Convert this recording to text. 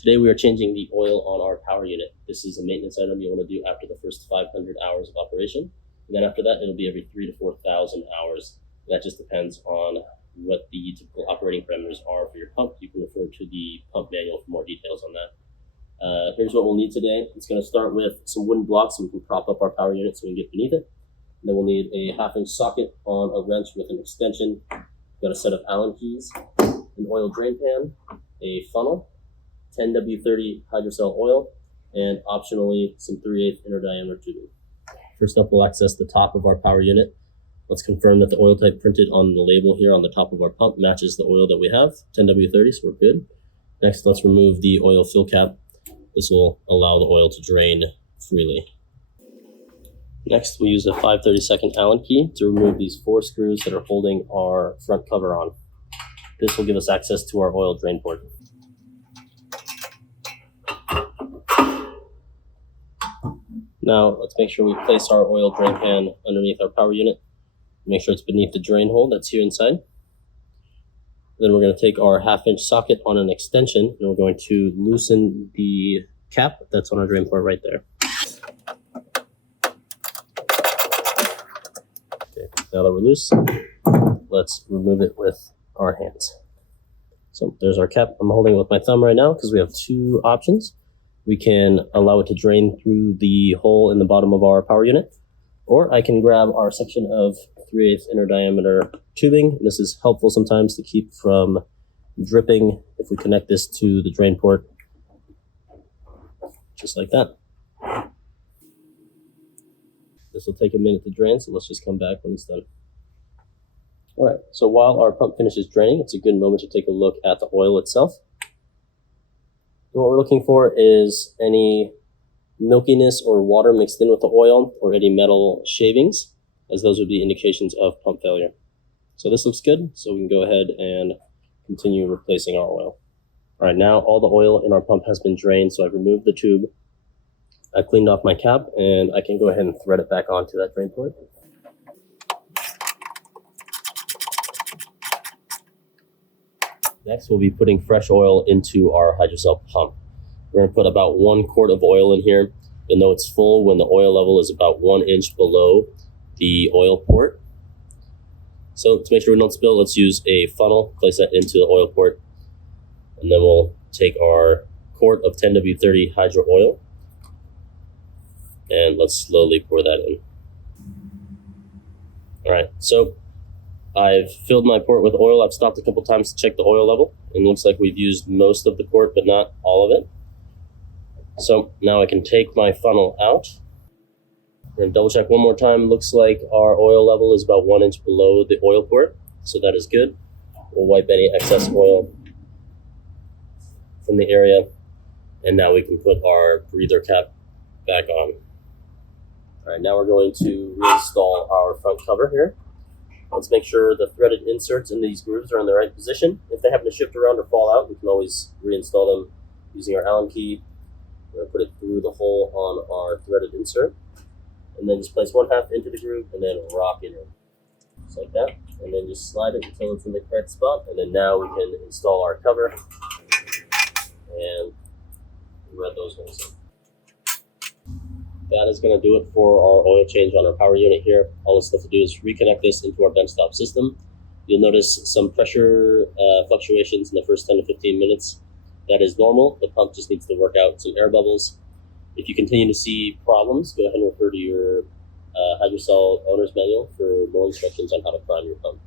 Today we are changing the oil on our power unit. This is a maintenance item you want to do after the first 500 hours of operation. And then after that, it'll be every 3,000 to 4,000 hours. That just depends on what the typical operating parameters are for your pump. You can refer to the pump manual for more details on that. Here's what we'll need today. It's going to start with some wooden blocks so we can prop up our power unit so we can get beneath it. And then we'll need a 1/2-inch socket on a wrench with an extension. We've got a set of Allen keys, an oil drain pan, a funnel, 10W30 hydrocell oil, and optionally some 3/8 inner diameter tubing. First up, we'll access the top of our power unit. Let's confirm that the oil type printed on the label here on the top of our pump matches the oil that we have, 10W30, so we're good. Next, let's remove the oil fill cap. This will allow the oil to drain freely. Next, we'll use a 5/32 Allen key to remove these 4 screws that are holding our front cover on. This will give us access to our oil drain port. Now, let's make sure we place our oil drain pan underneath our power unit. Make sure it's beneath the drain hole that's here inside. Then we're going to take our 1/2-inch socket on an extension, and we're going to loosen the cap that's on our drain port right there. Okay, now that we're loose, let's remove it with our hands. So there's our cap. I'm holding it with my thumb right now because we have 2 options. We can allow it to drain through the hole in the bottom of our power unit, or I can grab our section of 3/8 inner diameter tubing. This is helpful sometimes to keep from dripping if we connect this to the drain port, just like that. This will take a minute to drain, so let's just come back when it's done. All right, so while our pump finishes draining, it's a good moment to take a look at the oil itself. And what we're looking for is any milkiness or water mixed in with the oil or any metal shavings, as those would be indications of pump failure. So this looks good, so we can go ahead and continue replacing our oil. All right, now all the oil in our pump has been drained, so I've removed the tube. I cleaned off my cap, and I can go ahead and thread it back onto that drain port. Next, we'll be putting fresh oil into our hydrocell pump. We're going to put about 1 quart of oil in here. You'll know it's full when the oil level is about 1 inch below the oil port. So to make sure we don't spill, let's use a funnel, place that into the oil port, and then we'll take our quart of 10W30 hydro oil, and let's slowly pour that in. All right, so I've filled my port with oil. I've stopped a couple times to check the oil level, and it looks like we've used most of the quart, but not all of it. So now I can take my funnel out. We're going to double check one more time. Looks like our oil level is about 1 inch below the oil port, so that is good. We'll wipe any excess oil from the area, and now we can put our breather cap back on. All right, now we're going to reinstall our front cover here. Let's make sure the threaded inserts in these grooves are in the right position. If they happen to shift around or fall out, we can always reinstall them using our Allen key. We're going to put it through the hole on our threaded insert, and then just place 1/2 into the groove and then rock it in, just like that. And then just slide it until it's in the correct spot, and then now we can install our cover and thread those holes in. That is going to do it for our oil change on our power unit here. All that's left to do is reconnect this into our benchtop system. You'll notice some pressure fluctuations in the first 10 to 15 minutes. That is normal. The pump just needs to work out some air bubbles. If you continue to see problems, go ahead and refer to your hydrocell owner's manual for more instructions on how to prime your pump.